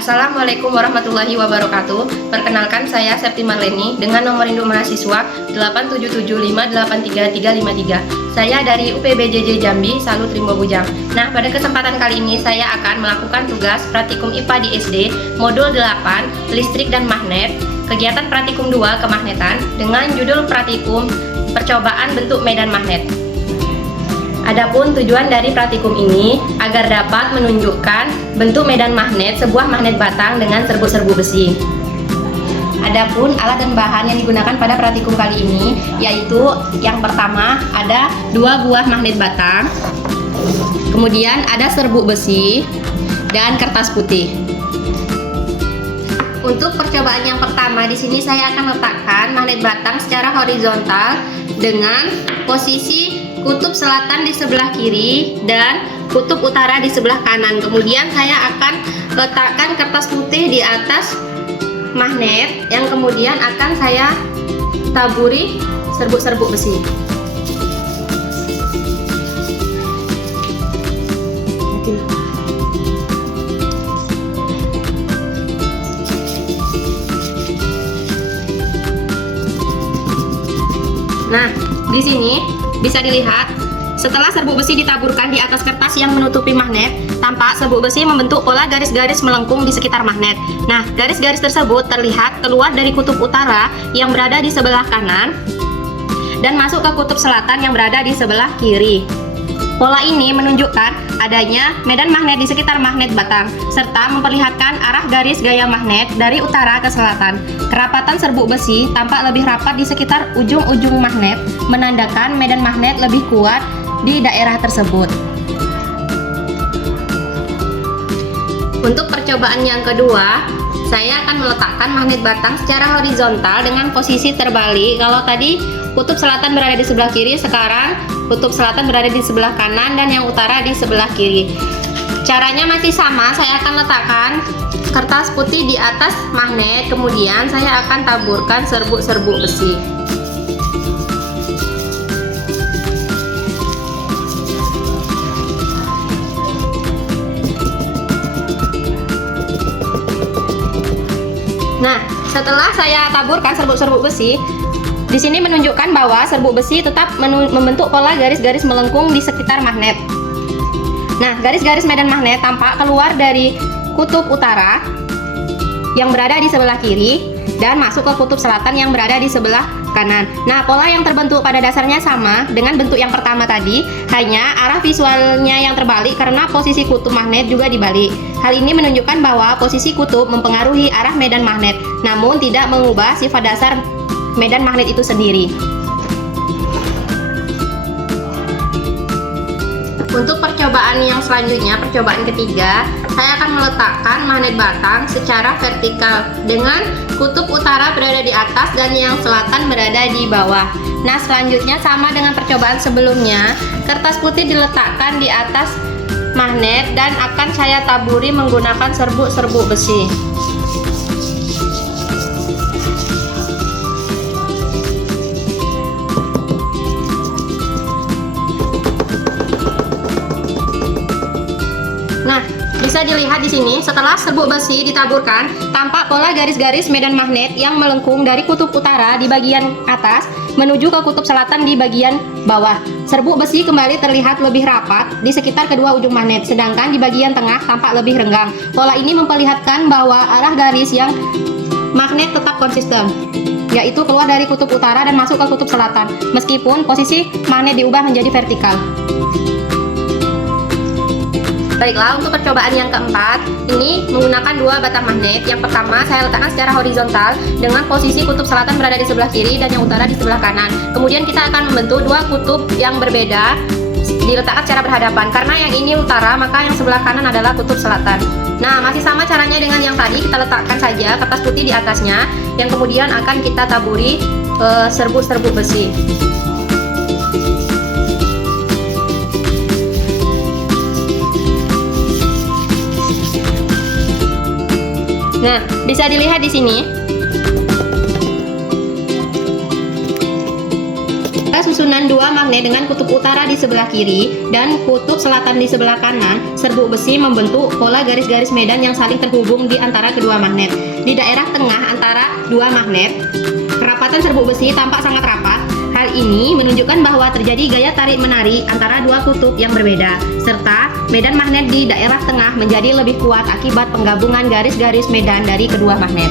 Assalamualaikum warahmatullahi wabarakatuh. Perkenalkan, saya Septi Marleni dengan nomor induk mahasiswa 877583353. Saya dari UPBJJ Jambi, Salut Rimbo Bujang. Nah, pada kesempatan kali ini saya akan melakukan tugas praktikum IPA di SD modul 8 listrik dan magnet, kegiatan praktikum 2 kemagnetan dengan judul praktikum percobaan bentuk medan magnet. Adapun tujuan dari praktikum ini agar dapat menunjukkan bentuk medan magnet sebuah magnet batang dengan serbu-serbu besi. Adapun alat dan bahan yang digunakan pada praktikum kali ini yaitu yang pertama ada 2 buah magnet batang, kemudian ada serbuk besi dan kertas putih. Untuk percobaan yang pertama di sini saya akan letakkan magnet batang secara horizontal dengan posisi kutub selatan di sebelah kiri dan kutub utara di sebelah kanan. Kemudian saya akan letakkan kertas putih di atas magnet yang kemudian akan saya taburi serbuk-serbuk besi. Nah, di sini bisa dilihat setelah serbuk besi ditaburkan di atas kertas yang menutupi magnet, tampak serbuk besi membentuk pola garis-garis melengkung di sekitar magnet. Nah, garis-garis tersebut terlihat keluar dari kutub utara yang berada di sebelah kanan dan masuk ke kutub selatan yang berada di sebelah kiri. Pola ini menunjukkan adanya medan magnet di sekitar magnet batang, serta memperlihatkan arah garis gaya magnet dari utara ke selatan. Kerapatan serbuk besi tampak lebih rapat di sekitar ujung-ujung magnet, menandakan medan magnet lebih kuat di daerah tersebut. Untuk percobaan yang kedua, saya akan meletakkan magnet batang secara horizontal dengan posisi terbalik. Kalau tadi kutub selatan berada di sebelah kiri, sekarang kutub selatan berada di sebelah kanan dan yang utara di sebelah kiri. Caranya masih sama, saya akan letakkan kertas putih di atas magnet, kemudian saya akan taburkan serbuk-serbuk besi. Nah, setelah saya taburkan serbuk-serbuk besi, di sini menunjukkan bahwa serbuk besi tetap membentuk pola garis-garis melengkung di sekitar magnet. Nah, garis-garis medan magnet tampak keluar dari kutub utara yang berada di sebelah kiri dan masuk ke kutub selatan yang berada di sebelah kanan. Nah, pola yang terbentuk pada dasarnya sama dengan bentuk yang pertama tadi, hanya arah visualnya yang terbalik karena posisi kutub magnet juga dibalik. Hal ini menunjukkan bahwa posisi kutub mempengaruhi arah medan magnet, namun tidak mengubah sifat dasar medan magnet itu sendiri. Untuk percobaan yang selanjutnya, percobaan ketiga, saya akan meletakkan magnet batang secara vertikal dengan kutub utara berada di atas dan yang selatan berada di bawah. Nah, selanjutnya sama dengan percobaan sebelumnya, kertas putih diletakkan di atas magnet dan akan saya taburi menggunakan serbuk-serbuk besi. Nah, bisa dilihat di sini setelah serbuk besi ditaburkan, tampak pola garis-garis medan magnet yang melengkung dari kutub utara di bagian atas menuju ke kutub selatan di bagian bawah. Serbuk besi kembali terlihat lebih rapat di sekitar kedua ujung magnet, sedangkan di bagian tengah tampak lebih renggang. Pola ini memperlihatkan bahwa arah garis yang magnet tetap konsisten, yaitu keluar dari kutub utara dan masuk ke kutub selatan, meskipun posisi magnet diubah menjadi vertikal. Baiklah, untuk percobaan yang keempat, ini menggunakan 2 batang magnet. Yang pertama, saya letakkan secara horizontal dengan posisi kutub selatan berada di sebelah kiri dan yang utara di sebelah kanan. Kemudian kita akan membentuk 2 kutub yang berbeda diletakkan secara berhadapan. Karena yang ini utara, maka yang sebelah kanan adalah kutub selatan. Nah, masih sama caranya dengan yang tadi, kita letakkan saja kertas putih di atasnya, yang kemudian akan kita taburi serbuk-serbuk besi. Nah, bisa dilihat di sini. Susunan susunan dua magnet dengan kutub utara di sebelah kiri dan kutub selatan di sebelah kanan, serbuk besi membentuk pola garis-garis medan yang saling terhubung di antara kedua magnet. Di daerah tengah antara dua magnet, kerapatan serbuk besi tampak sangat rapat. Hal ini menunjukkan bahwa terjadi gaya tarik-menarik antara dua kutub yang berbeda, serta medan magnet di daerah tengah menjadi lebih kuat akibat penggabungan garis-garis medan dari kedua magnet.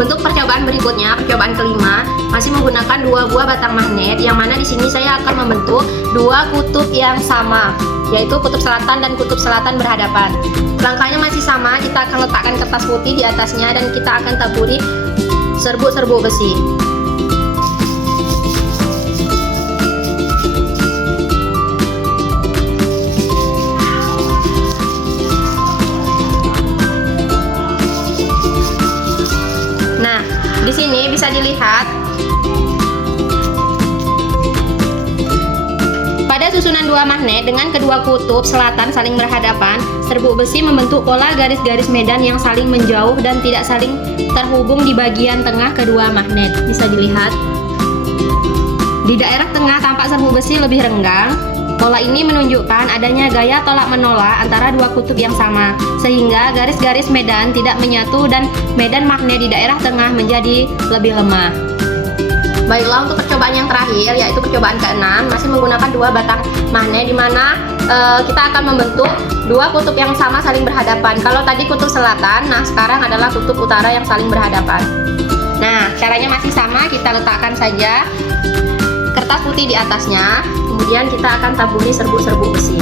Untuk percobaan berikutnya, percobaan kelima, masih menggunakan dua buah batang magnet, yang mana di sini saya akan membentuk dua kutub yang sama, yaitu kutub selatan dan kutub selatan berhadapan. Langkahnya masih sama, kita akan letakkan kertas putih di atasnya dan kita akan taburi serbuk-serbuk besi. Nah, di sini bisa dilihat pada susunan dua magnet dengan kedua kutub selatan saling berhadapan, serbuk besi membentuk pola garis-garis medan yang saling menjauh dan tidak saling terhubung di bagian tengah kedua magnet. Bisa dilihat di daerah tengah tampak serbuk besi lebih renggang. Pola ini menunjukkan adanya gaya tolak-menolak antara dua kutub yang sama, sehingga garis-garis medan tidak menyatu dan medan magnet di daerah tengah menjadi lebih lemah. Baiklah, untuk percobaan yang terakhir, yaitu percobaan ke-6, masih menggunakan dua batang magnet, di mana kita akan membentuk dua kutub yang sama saling berhadapan. Kalau tadi kutub selatan, nah sekarang adalah kutub utara yang saling berhadapan. Nah, caranya masih sama, kita letakkan saja kertas putih di atasnya, kemudian kita akan taburi serbuk-serbuk besi.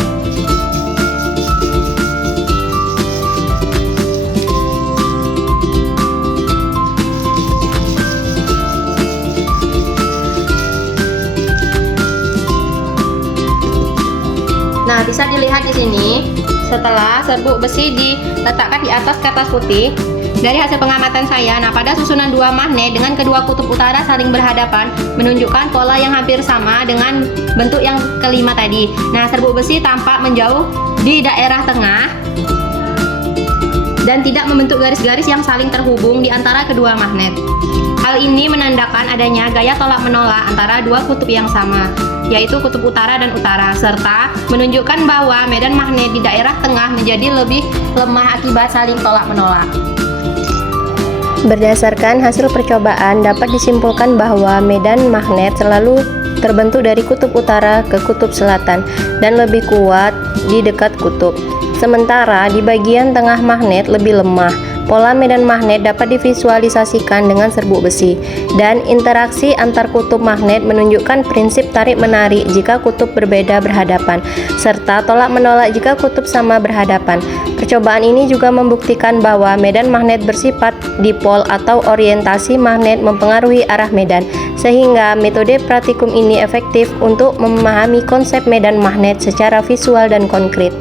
Nah, bisa dilihat di sini, setelah serbuk besi diletakkan di atas kertas putih, dari hasil pengamatan saya, nah pada susunan dua magnet dengan kedua kutub utara saling berhadapan menunjukkan pola yang hampir sama dengan bentuk yang kelima tadi. Nah, serbuk besi tampak menjauh di daerah tengah dan tidak membentuk garis-garis yang saling terhubung di antara kedua magnet. Hal ini menandakan adanya gaya tolak-menolak antara dua kutub yang sama, yaitu kutub utara dan utara, serta menunjukkan bahwa medan magnet di daerah tengah menjadi lebih lemah akibat saling tolak-menolak. Berdasarkan hasil percobaan, dapat disimpulkan bahwa medan magnet selalu terbentuk dari kutub utara ke kutub selatan dan lebih kuat di dekat kutub. Sementara di bagian tengah magnet lebih lemah. Pola medan magnet dapat divisualisasikan dengan serbuk besi, dan interaksi antar kutub magnet menunjukkan prinsip tarik-menarik jika kutub berbeda berhadapan, serta tolak-menolak jika kutub sama berhadapan. Percobaan ini juga membuktikan bahwa medan magnet bersifat dipol atau orientasi magnet mempengaruhi arah medan, sehingga metode praktikum ini efektif untuk memahami konsep medan magnet secara visual dan konkret.